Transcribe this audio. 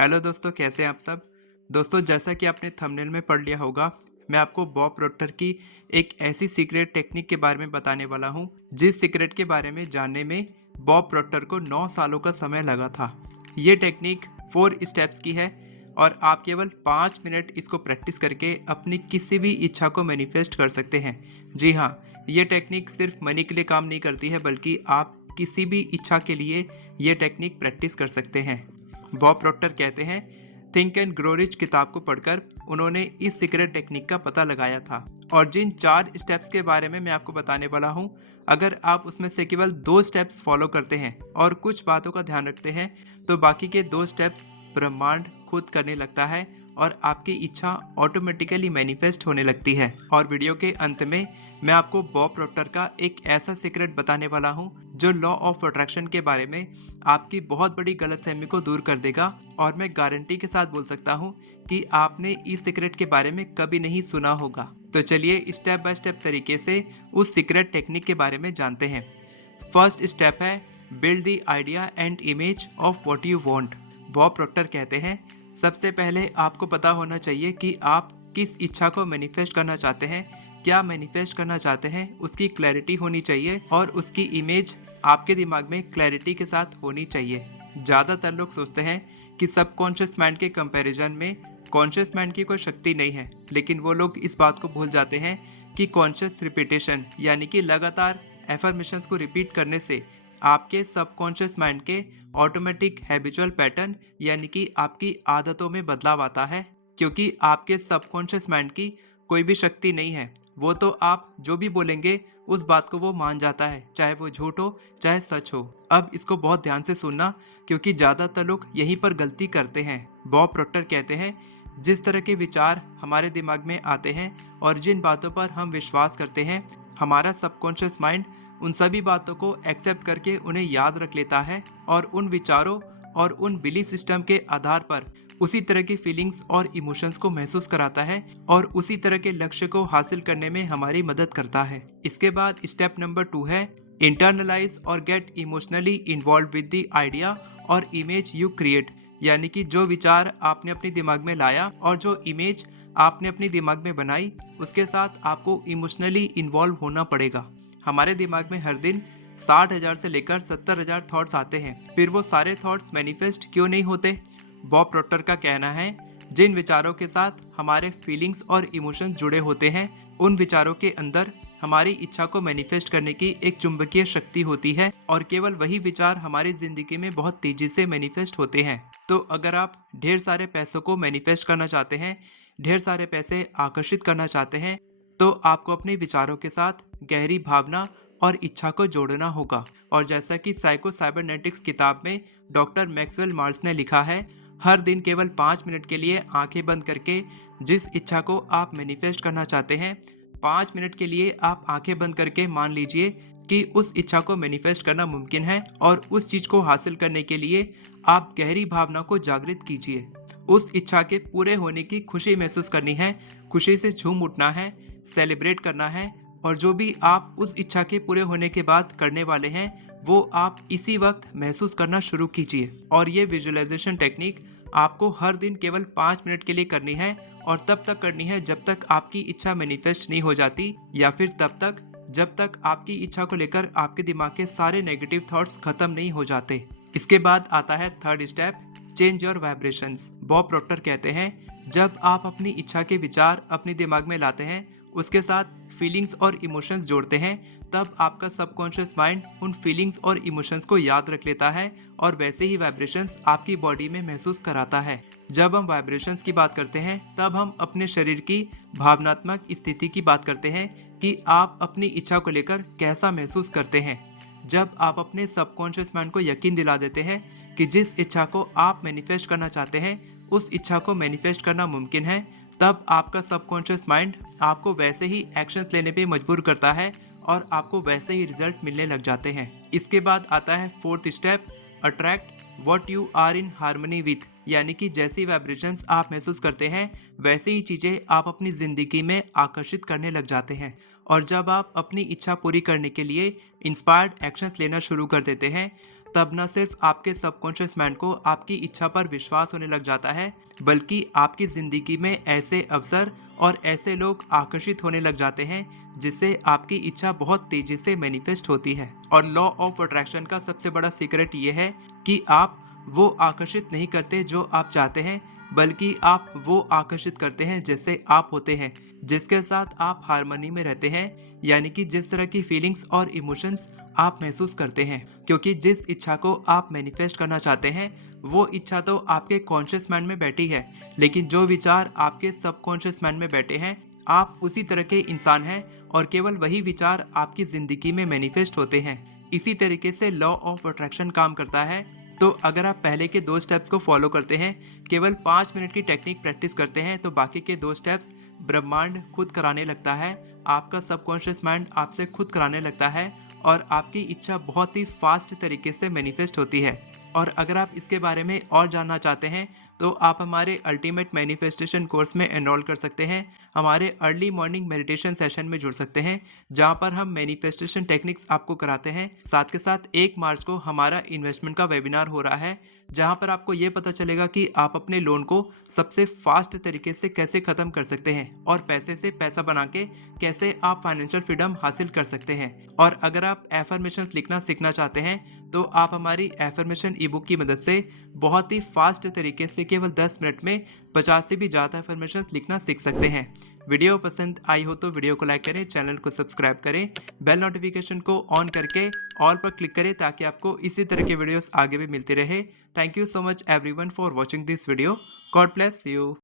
Hello दोस्तों, कैसे हैं आप सब। दोस्तों, जैसा कि आपने थंबनेल में पढ़ लिया होगा, मैं आपको बॉब प्रोक्टर की एक ऐसी सीक्रेट टेक्निक के बारे में बताने वाला हूं जिस सीक्रेट के बारे में जानने में बॉब प्रोक्टर को 9 सालों का समय लगा था। ये टेक्निक 4 स्टेप्स की है और आप केवल 5 मिनट इसको प्रैक्टिस करके अपनी किसी भी इच्छा को मैनिफेस्ट कर सकते हैं। जी हाँ, ये टेक्निक सिर्फ मनी के लिए काम नहीं करती है, बल्कि आप किसी भी इच्छा के लिए ये टेक्निक प्रैक्टिस कर सकते हैं। बॉब प्रॉक्टर कहते हैं, थिंक एंड ग्रो रिच किताब को पढ़कर उन्होंने इस सीक्रेट टेक्निक का पता लगाया था। और जिन 4 स्टेप्स के बारे में मैं आपको बताने वाला हूं, अगर आप उसमें से केवल 2 स्टेप्स फॉलो करते हैं और कुछ बातों का ध्यान रखते हैं, तो बाकी के 2 स्टेप्स ब्रह्मांड खुद करने लगता है और आपकी इच्छा ऑटोमेटिकली मैनिफेस्ट होने लगती है। और वीडियो के अंत में मैं आपको बॉब प्रॉक्टर का एक ऐसा सीक्रेट बताने वाला हूं जो लॉ ऑफ अट्रैक्शन के बारे में आपकी बहुत बड़ी गलतफहमी को दूर कर देगा। और मैं गारंटी के साथ बोल सकता हूं कि आपने इस सीक्रेट के बारे में कभी नहीं सुना होगा। तो चलिए स्टेप बाय स्टेप तरीके से उस सीक्रेट टेक्निक के बारे में जानते हैं। फर्स्ट स्टेप है build the idea and image of what you want. Bob Procter कहते हैं, सबसे पहले आपको पता होना चाहिए कि आप किस इच्छा को मैनिफेस्ट करना चाहते हैं, क्या मैनिफेस्ट करना चाहते हैं, उसकी क्लैरिटी होनी चाहिए और उसकी इमेज आपके दिमाग में क्लैरिटी के साथ होनी चाहिए। ज़्यादातर लोग सोचते हैं कि सबकॉन्शियस माइंड के कंपैरिजन में कॉन्शियस माइंड की कोई शक्ति नहीं है, लेकिन वो लोग इस बात को भूल जाते हैं कि कॉन्शियस रिपीटेशन यानी कि लगातार एफर्मेशंस को रिपीट करने से आपके सबकॉन्शियस माइंड के ऑटोमेटिक हैबिचुअल पैटर्न यानी कि आपकी आदतों में बदलाव आता है। क्योंकि आपके सबकॉन्शियस माइंड की कोई भी शक्ति नहीं है, वो तो आप जो भी बोलेंगे उस बात को वो मान जाता है, चाहे वो झूठ हो चाहे सच हो। अब इसको बहुत ध्यान से सुनना, क्योंकि ज़्यादातर लोग यहीं पर गलती करते हैं। बॉब प्रॉक्टर कहते हैं, जिस तरह के विचार हमारे दिमाग में आते हैं और जिन बातों पर हम विश्वास करते हैं, हमारा सबकॉन्शियस माइंड उन सभी बातों को एक्सेप्ट करके उन्हें याद रख लेता है और उन विचारों और उन बिलीफ सिस्टम के आधार पर उसी तरह की फीलिंग्स और इमोशंस को महसूस कराता है और उसी तरह के लक्ष्य को हासिल करने में हमारी मदद करता है। इसके बाद स्टेप नंबर 2 है इंटरनलाइज और get emotionally involved with the idea और इमेज यू क्रिएट। यानी कि जो विचार आपने अपने दिमाग में लाया और जो इमेज आपने अपने दिमाग में बनाई, उसके साथ आपको इमोशनली इन्वॉल्व होना पड़ेगा। हमारे दिमाग में हर दिन 60,000 से लेकर 70,000 थॉट्स आते हैं, फिर वो सारे थॉट्स मैनिफेस्ट क्यों नहीं होते। बॉब प्रॉक्टर का कहना है, जिन विचारों के साथ हमारे फीलिंग्स और इमोशंस जुड़े होते हैं, उन विचारों के अंदर हमारी इच्छा को मैनिफेस्ट करने की एक चुंबकीय शक्ति होती है और केवल वही विचार हमारी जिंदगी में बहुत तेजी से मैनिफेस्ट होते हैं। तो अगर आप ढेर सारे पैसों को मैनिफेस्ट करना चाहते हैं, ढेर सारे पैसे आकर्षित करना चाहते हैं, तो आपको अपने विचारों के साथ गहरी भावना और इच्छा को जोड़ना होगा। और जैसा कि साइको साइबरनेटिक्स किताब में डॉक्टर मैक्सवेल मार्स ने लिखा है, हर दिन केवल 5 मिनट के लिए आंखें बंद करके जिस इच्छा को आप मैनिफेस्ट करना चाहते हैं, 5 मिनट के लिए आप आंखें बंद करके मान लीजिए कि उस इच्छा को मैनिफेस्ट करना मुमकिन है और उस चीज को हासिल करने के लिए आप गहरी भावना को जागृत कीजिए। उस इच्छा के पूरे होने की खुशी महसूस करनी है, खुशी से झूम उठना है, सेलिब्रेट करना है। और जो भी आप उस इच्छा के पूरे होने के बाद करने वाले हैं, वो आप इसी वक्त महसूस करना शुरू कीजिए। और ये विजुअलाइजेशन टेक्निक आपको हर दिन केवल 5 मिनट के लिए करनी है और तब तक करनी है जब तक आपकी इच्छा मैनिफेस्ट नहीं हो जाती, या फिर तब तक जब तक आपकी इच्छा को लेकर आपके दिमाग के सारे नेगेटिव थॉट्स खत्म नहीं हो जाते। इसके बाद आता है third step, change your vibrations. Bob Procter कहते हैं, जब आप अपनी इच्छा के विचार अपने दिमाग में लाते हैं, उसके साथ फीलिंग्स और इमोशंस जोड़ते हैं, तब आपका सबकॉन्शियस माइंड उन फीलिंग्स और इमोशंस को याद रख लेता है और वैसे ही वाइब्रेशंस आपकी बॉडी में महसूस कराता है। जब हम वाइब्रेशंस की बात करते हैं, तब हम अपने शरीर की भावनात्मक स्थिति की बात करते हैं कि आप अपनी इच्छा को लेकर कैसा महसूस करते हैं। जब आप अपने सबकॉन्शियस माइंड को यकीन दिला देते हैं कि जिस इच्छा को आप मैनिफेस्ट करना चाहते हैं, उस इच्छा को मैनिफेस्ट करना मुमकिन है, तब आपका सबकॉन्शियस माइंड आपको वैसे ही एक्शंस लेने पे मजबूर करता है और आपको वैसे ही रिजल्ट मिलने लग जाते हैं। इसके बाद आता है fourth step, attract what you are in harmony with. यानी कि जैसी वाइब्रेशंस आप महसूस करते हैं, वैसे ही चीजें आप अपनी जिंदगी में आकर्षित करने लग जाते हैं। और जब आप अपनी इच्छा पूरी करने के लिए इंस्पायर्ड एक्शंस लेना शुरू कर देते हैं, तब ना सिर्फ आपके सबकॉन्शियस माइंड को आपकी इच्छा पर विश्वास होने लग जाता है, बल्कि आपकी ज़िंदगी में ऐसे अवसर और ऐसे लोग आकर्षित होने लग जाते हैं जिससे आपकी इच्छा बहुत तेज़ी से मैनिफेस्ट होती है। और लॉ ऑफ अट्रैक्शन का सबसे बड़ा सीक्रेट ये है कि आप वो आकर्षित नहीं करते जो आप चाहते हैं, बल्कि आप वो आकर्षित करते हैं जैसे आप होते हैं, जिसके साथ आप हार्मनी में रहते हैं, यानी कि जिस तरह की फीलिंग्स और इमोशंस आप महसूस करते हैं। क्योंकि जिस इच्छा को आप मैनिफेस्ट करना चाहते हैं, वो इच्छा तो आपके कॉन्शियस माइंड में बैठी है, लेकिन जो विचार आपके सबकॉन्शियस माइंड में बैठे हैं, आप उसी तरह के इंसान हैं और केवल वही विचार आपकी ज़िंदगी में मैनिफेस्ट होते हैं। इसी तरीके से लॉ ऑफ अट्रैक्शन काम करता है। तो अगर आप पहले के 2 स्टेप्स को फॉलो करते हैं, केवल 5 मिनट की टेक्निक प्रैक्टिस करते हैं, तो बाकी के 2 स्टेप्स ब्रह्मांड खुद कराने लगता है। आपका सबकॉन्शियस माइंड आपसे खुद कराने लगता है और आपकी इच्छा बहुत ही फास्ट तरीके से मैनिफेस्ट होती है। और अगर आप इसके बारे में और जानना चाहते हैं, तो आप हमारे अल्टीमेट मैनिफेस्टेशन कोर्स में एनरोल कर सकते हैं। हमारे अर्ली मॉर्निंग मेडिटेशन सेशन में जुड़ सकते हैं, जहां पर हम मैनिफेस्टेशन टेक्निक्स आपको कराते हैं। साथ के साथ 1 मार्च को हमारा इन्वेस्टमेंट का वेबिनार हो रहा है, जहां पर आपको ये पता चलेगा कि आप अपने लोन को सबसे फास्ट तरीके से कैसे ख़त्म कर सकते हैं और पैसे से पैसा बना के कैसे आप फाइनेंशियल फ्रीडम हासिल कर सकते हैं। और अगर आप एफर्मेशंस लिखना सीखना चाहते हैं, तो आप हमारी एफर्मेशन ई बुक की मदद से बहुत ही फास्ट तरीके से केवल 10 मिनट में 50 से भी ज़्यादा एफर्मेशंस लिखना सीख सकते हैं। वीडियो पसंद आई हो तो वीडियो को लाइक करें, चैनल को सब्सक्राइब करें, बेल नोटिफिकेशन को ऑन करके ऑल पर क्लिक करें ताकि आपको इसी तरह के वीडियोस आगे भी मिलते रहे। Thank you so much everyone for watching this video. God bless you.